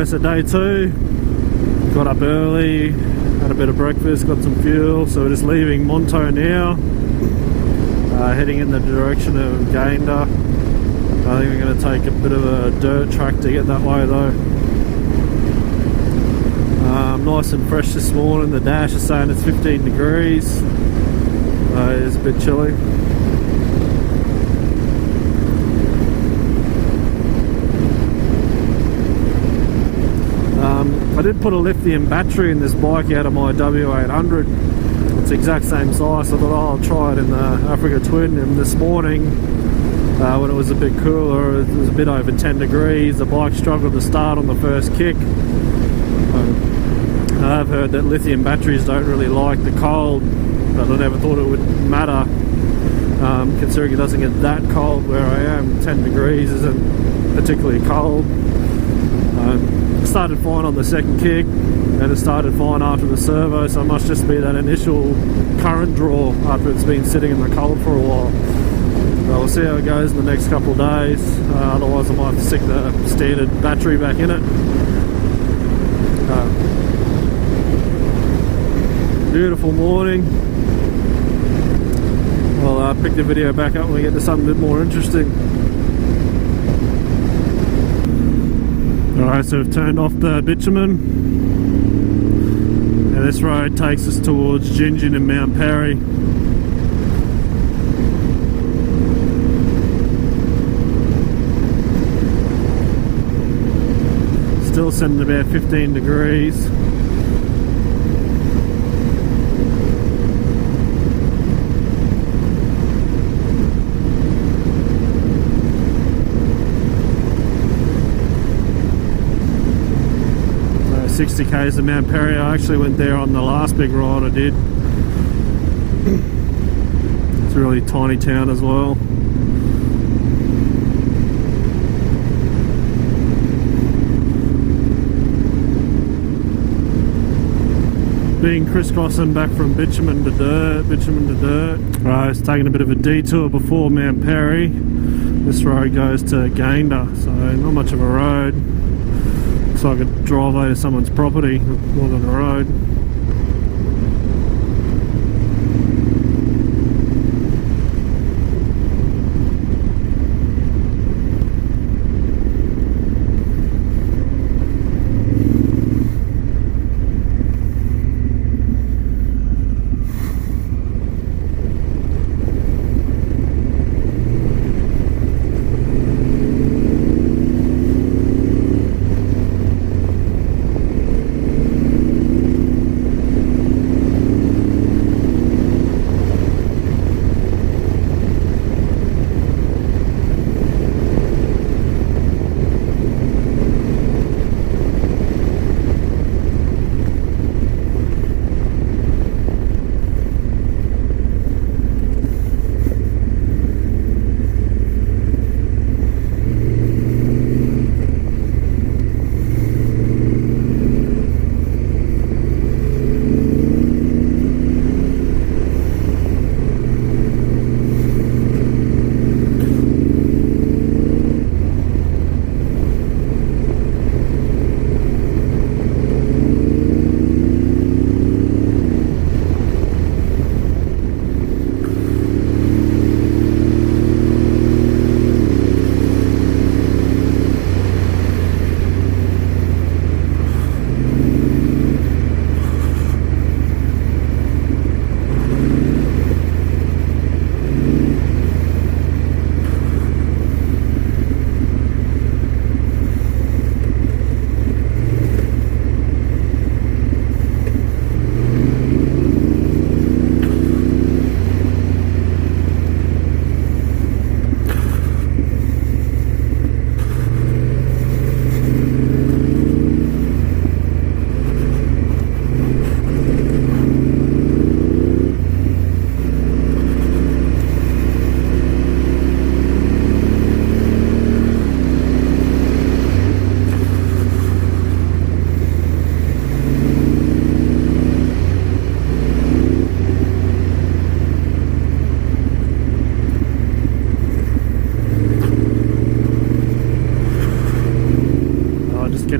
Alright, so day 2, got up early, had a bit of breakfast, got some fuel, so we're just leaving Monto now, heading in the direction of Gayndah. I think we're going to take a bit of a dirt track to get that way though. Nice and fresh this morning. The dash is saying it's 15 degrees. It's a bit chilly. I did put a lithium battery in this bike out of my W800. It's the exact same size. I thought, oh, I'll try it in the Africa Twin. And this morning, when it was a bit cooler, it was a bit over 10 degrees. The bike struggled to start on the first kick. I've heard that lithium batteries don't really like the cold, but I never thought it would matter, considering it doesn't get that cold where I am. 10 degrees isn't particularly cold. Started fine on the second kick, and it started fine after the servo, so it must just be that initial current draw after it's been sitting in the cold for a while. So we'll see how it goes in the next couple of days, otherwise I might have to stick the standard battery back in it. Beautiful morning. I'll pick the video back up when we get to something a bit more interesting. Alright, so we've turned off the bitumen, and this road takes us towards Gingin and Mount Perry. Still sitting about 15 degrees. So 60 k's to Mount Perry. I actually went there on the last big ride I did. It's a really tiny town as well. Being crisscrossing back from bitumen to dirt. Right, it's taking a bit of a detour before Mount Perry. This road goes to Gayndah, so not much of a road. Looks like a driveway to someone's property more than a road.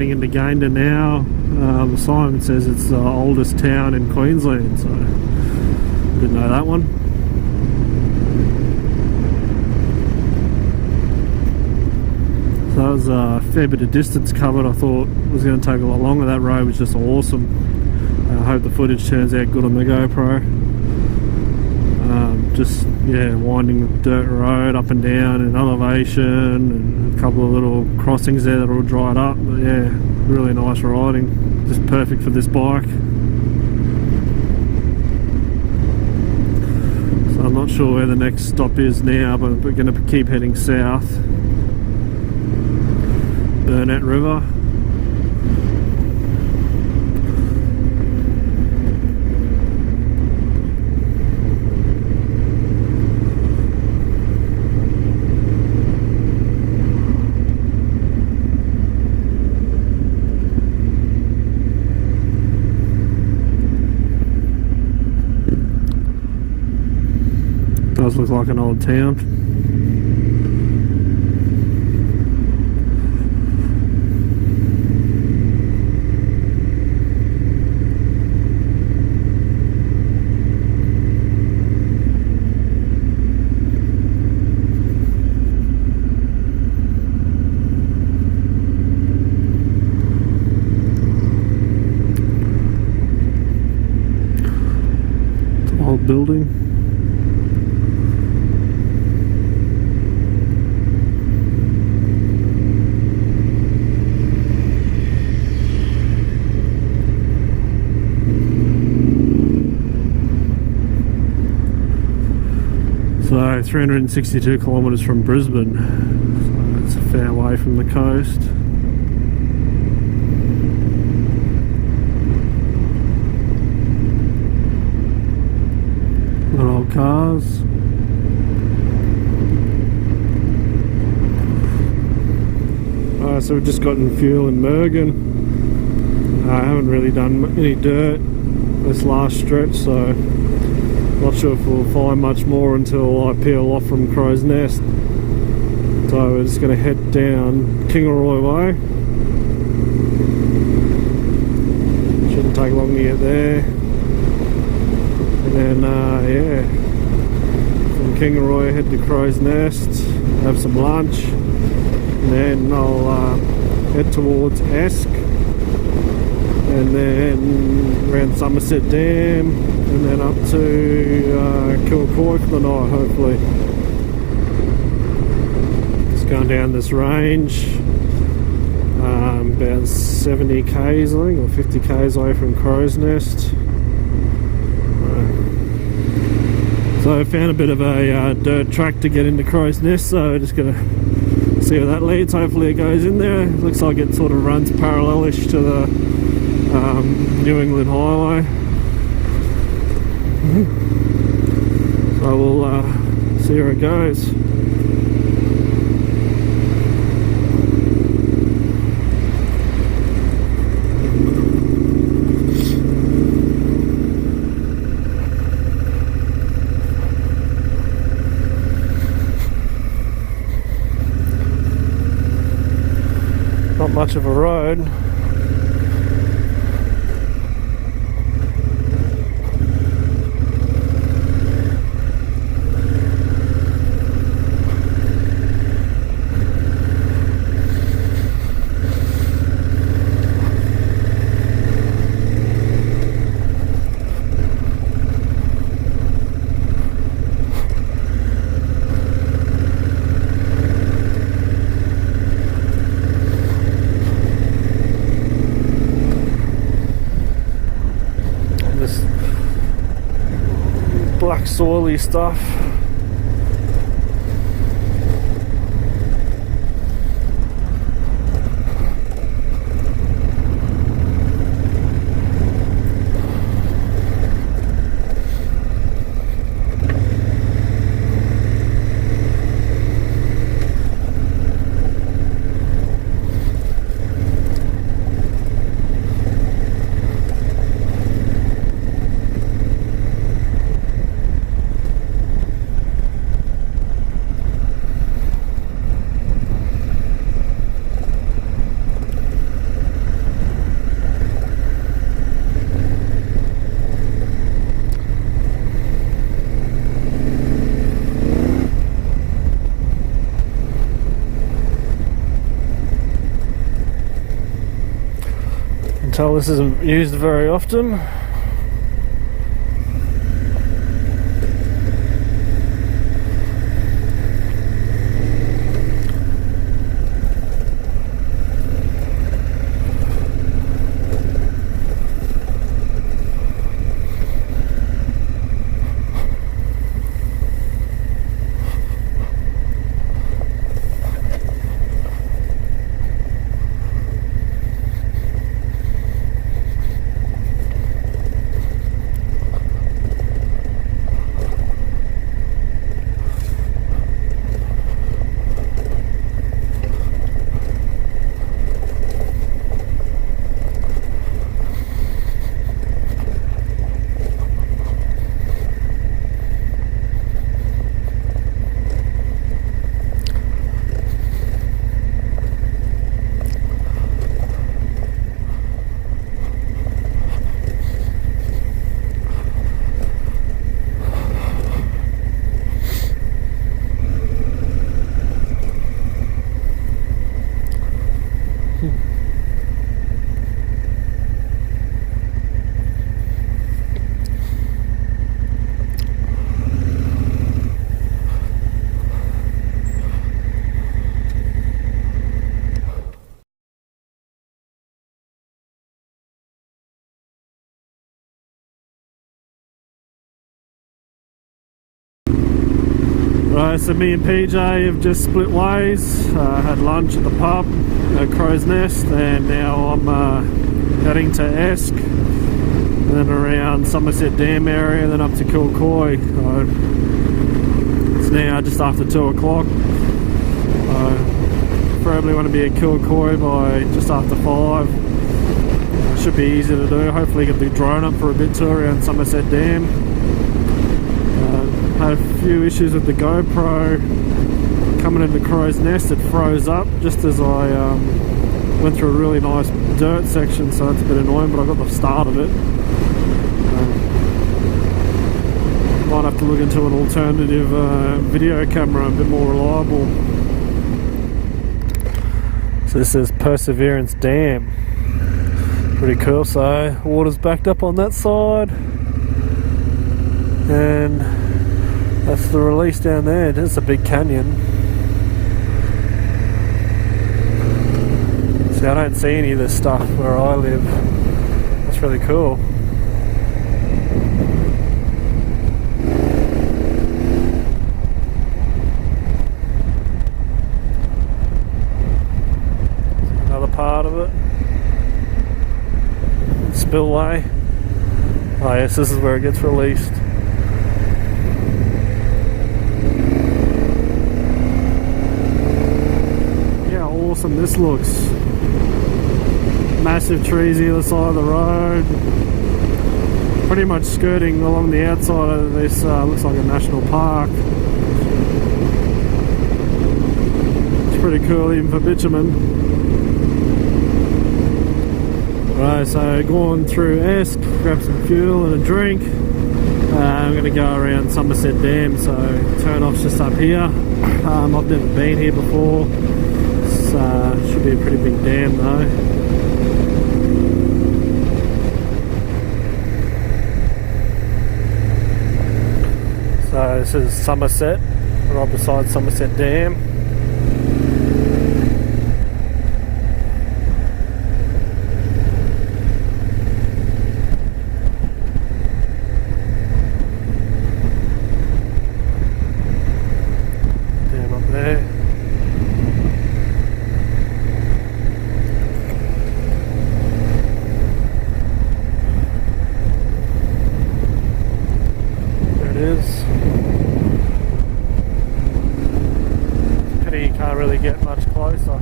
getting into Gayndah now. The sign says it's the oldest town in Queensland, so didn't know that one. So that was a fair bit of distance covered. I thought it was going to take a lot longer. That road was just awesome. I hope the footage turns out good on the GoPro. Just, yeah, winding dirt road up and down in elevation, and a couple of little crossings there that are all dried up. But yeah, really nice riding. Just perfect for this bike. So I'm not sure where the next stop is now, but we're going to keep heading south. Burnett River. Does look like an old town. It's an old building. So 362 kilometres from Brisbane, so it's a fair way from the coast. Got old cars. So we've just gotten fuel in Mergen. I haven't really done any dirt this last stretch, so not sure if we'll find much more until I peel off from Crow's Nest. So we're just going to head down Kenilworth way. Shouldn't take long to get there. And then, yeah, from Kenilworth head to Crow's Nest, have some lunch, and then I'll head towards Esk, and then around Somerset Dam, and then up to Kilcoy for the night, hopefully. Just going down this range, about 70 k's I think, or 50 k's away from Crow's Nest. So I found a bit of a dirt track to get into Crow's Nest, so just gonna see where that leads. Hopefully it goes in there. Looks like it sort of runs parallelish to the New England Highway. So we'll see where it goes. Not much of a road. Black soily stuff. tell this isn't used very often. Right, so me and PJ have just split ways. Had lunch at the pub at Crow's Nest, and now I'm heading to Esk, and then around Somerset Dam area, then up to Kilcoy. It's now just after 2 o'clock. Probably want to be at Kilcoy by just after 5. Should be easy to do. Hopefully get the drone up for a bit too around Somerset Dam. Had a few issues with the GoPro coming into Crow's Nest. It froze up just as I went through a really nice dirt section, so it's a bit annoying, but I got the start of it. Might have to look into an alternative video camera, a bit more reliable. So this is Perseverance Dam. Pretty cool. So water's backed up on that side, and that's the release down there. It's a big canyon. See, I don't see any of this stuff where I live. That's really cool. Another part of it. Spillway. Oh yes, this is where it gets released. Awesome this looks. Massive trees either side of the road, pretty much skirting along the outside of this. Looks like a national park. It's pretty cool even for bitumen. Right, so going through Esk, grab some fuel and a drink. I'm going to go around Somerset Dam, so turn off's just up here. I've never been here before. Should be a pretty big dam though. So this is Somerset, right beside Somerset Dam. Dam up there. Pity you can't really get much closer.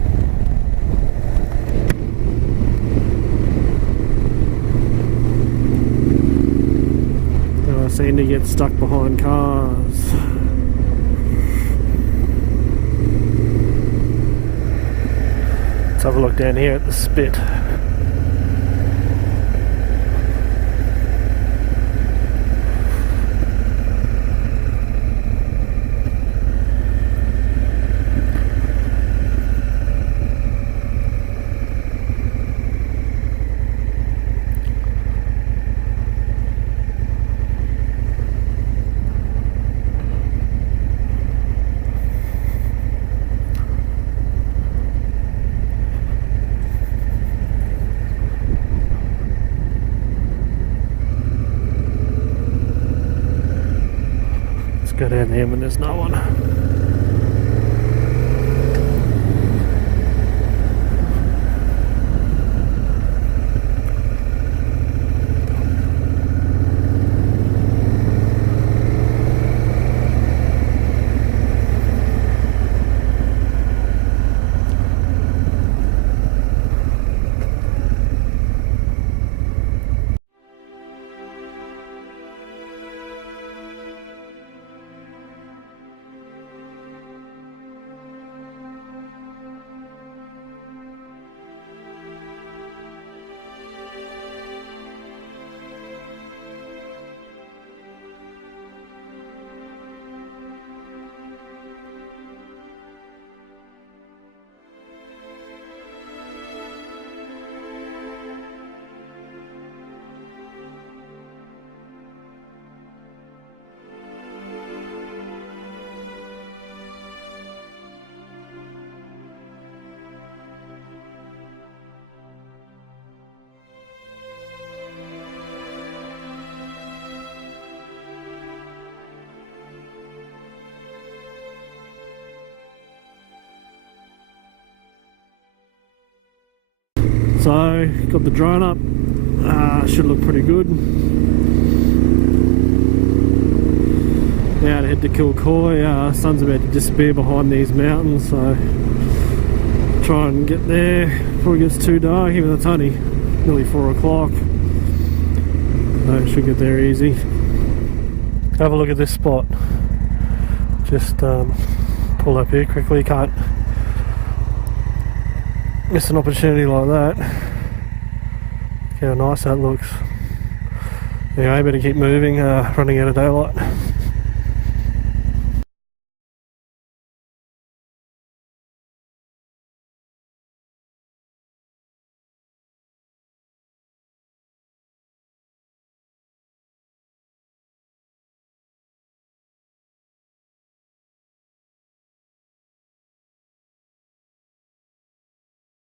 I seem to get stuck behind cars. Let's have a look down here at the spit. Go down there when there's no one. So, got the drone up, should look pretty good. Now to head to Kilcoy, sun's about to disappear behind these mountains, so try and get there before it gets too dark, even though it's only nearly 4 o'clock. So should get there easy. Have a look at this spot. Just pull up here quickly, can't miss an opportunity like that. Look how nice that looks. Anyway, better keep moving, running out of daylight.